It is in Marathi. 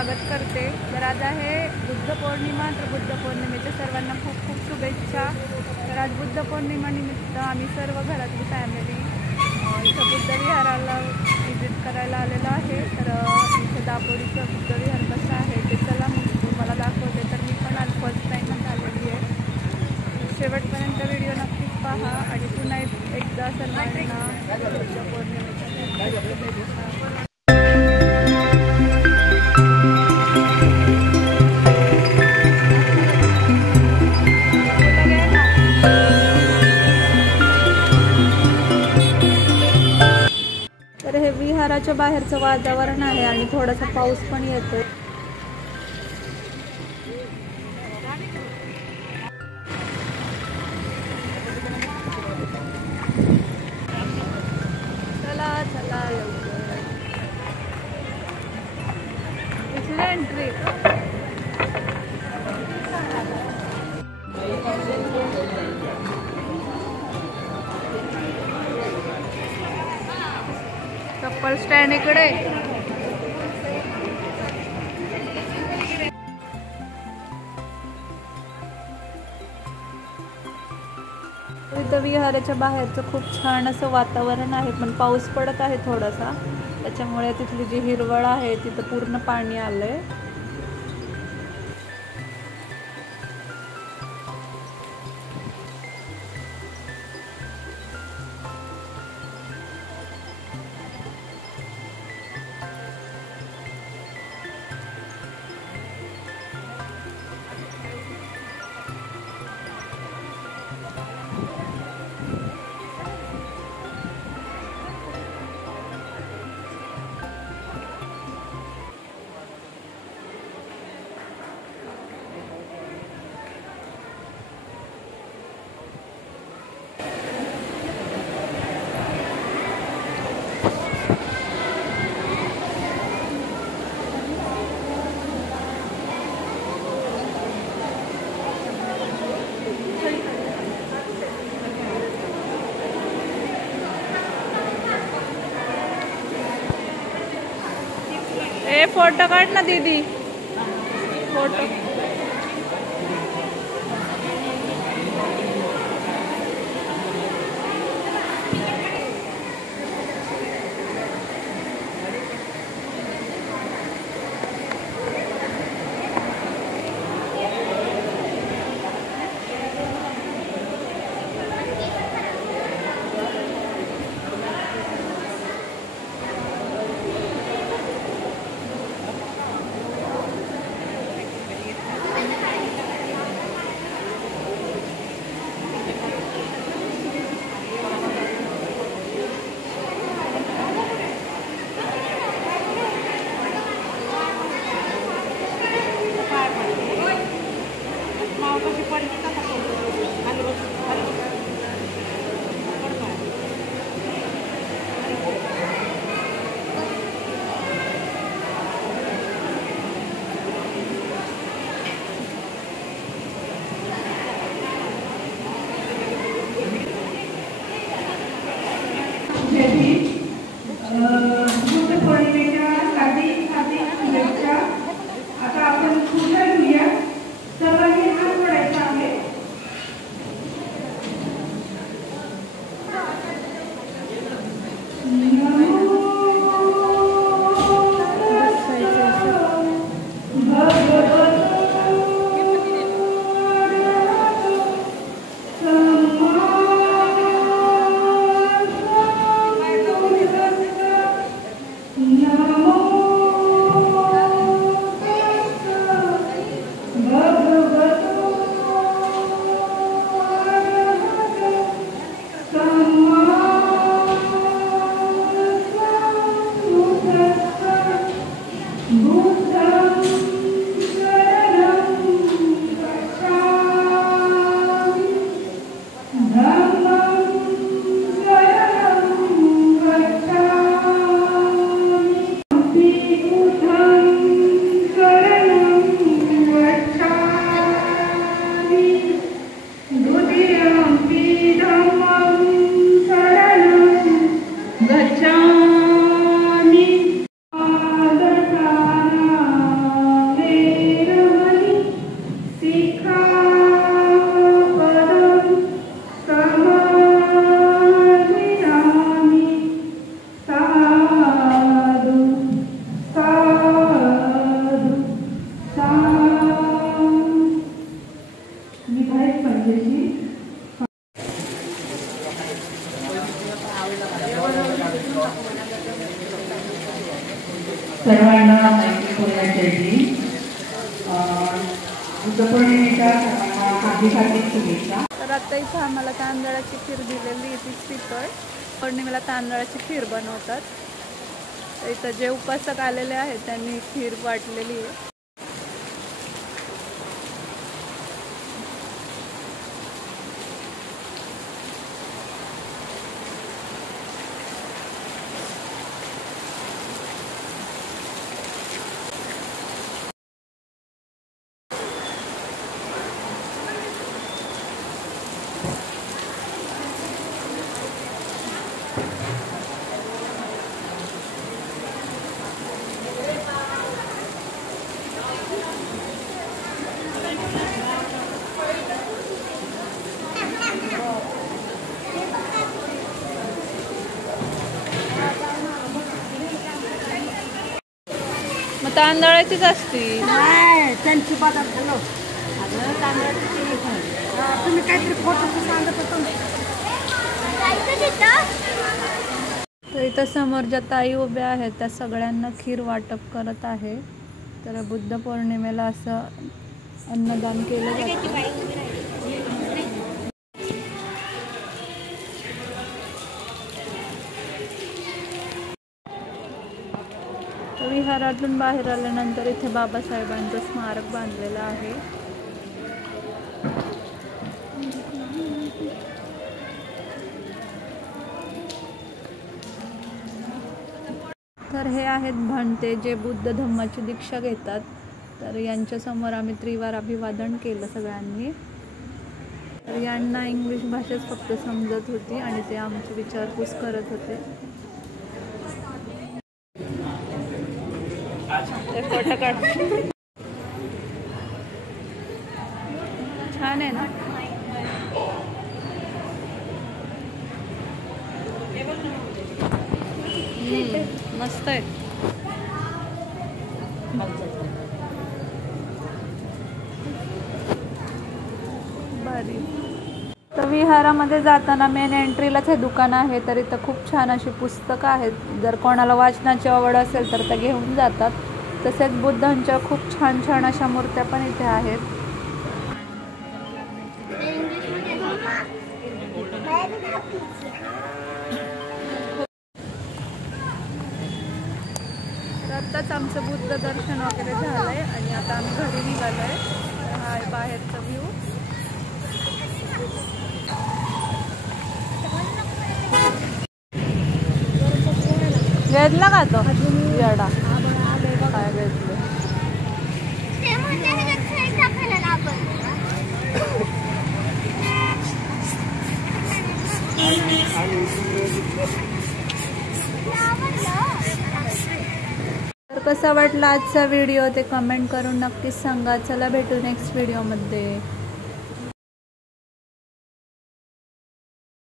स्वागत करते। तर आज आहे बुद्ध पौर्णिमा, तर बुद्ध पौर्णिमेच्या सर्वांना खूप खूप शुभेच्छा। तर आज बुद्ध पौर्णिमेनिमित्त आम्ही सर्व घरातली फॅमिली इथं बुद्ध विहाराला विजिट करायला आलेलो आहे। तर इथे दापोलीचं बुद्ध विहार कसं आहे ते चला मी तुम्हाला दाखवते। तर मी पण आज फर्स्ट टाईमच आलेली आहे। शेवटपर्यंत व्हिडिओ नक्कीच पहा आणि पुन्हा एकदा सर्वांना बुद्ध पौर्णिमेच्या शुभेच्छा। तर हे विहाराच्या बाहेरचं वातावरण आहे आणि थोडासा पाऊस पण येतो। चला चला इथली एंट्री। चप्पल स्टँड इकडे। इथं विहाराच्या बाहेरचं खूप छान असं वातावरण आहे, पण पाऊस पडत आहे थोडासा, त्याच्यामुळे तिथली जी हिरवळ आहे तिथं पूर्ण पाणी आलंय। ए फोटो काढ ना दीदी, फोटो। सर्वांना मैत्रीपूर्ण बुद्धपौर्णिमेच्या सर्वांना हार्दिक शुभेच्छा. तर आता इथं आम्हाला तांदळाची खीर दिलेली तीच पितोय. पौर्णिमेला तांदळाची खीर बनवतात. इथं जे उपासक आलेले आहेत त्यांनी खीर वाटलेली आहे. मग तांदळाचीच असती. त्यांची पदार्थ तुम्ही काहीतरी फोटो सांगत होतो. तर इथं समोर ज्या ताई उभ्या आहेत त्या सगळ्यांना खीर वाटप करत आहे. तर बुद्ध पौर्णिमेला असं अन्नदान केलं जातं. विहारातून बाहेर आल्यानंतर इथे बाबासाहेबांचं स्मारक बांधलेलं आहे. तर हे आहेत भंते जे बुद्ध धम्माची दीक्षा घेतात. तर यांच्यासमोर आम्ही त्रिवार अभिवादन केलं सगळ्यांनी. तर यांना इंग्लिश भाषेच फक्त समजत होती आणि ते आमची विचारपूस करत होते. फोटो काढ. छान आहे ना. मस्त आहे. भारी. तर विहारामध्ये जाताना मेन एंट्रीलाच हे दुकान आहे. तर इथं खूप छान अशी पुस्तकं आहेत. जर कोणाला वाचनाची आवड असेल तर त्या घेऊन जातात. तसेच बुद्धांच्या खूप छान छान अशा मूर्त्या पण इथे आहेत. तर आत्ताच आमचं बुद्ध दर्शन वगैरे झालंय आणि आता आम्ही घरी निघालोय. हा आहे बाहेरचा व्ह्यू. घेतला का तो येडा काय घेतलं. तर कसा वाटला आजचा व्हिडिओ ते कमेंट करून नक्कीच सांगा. चला भेटू नेक्स्ट व्हिडिओमध्ये.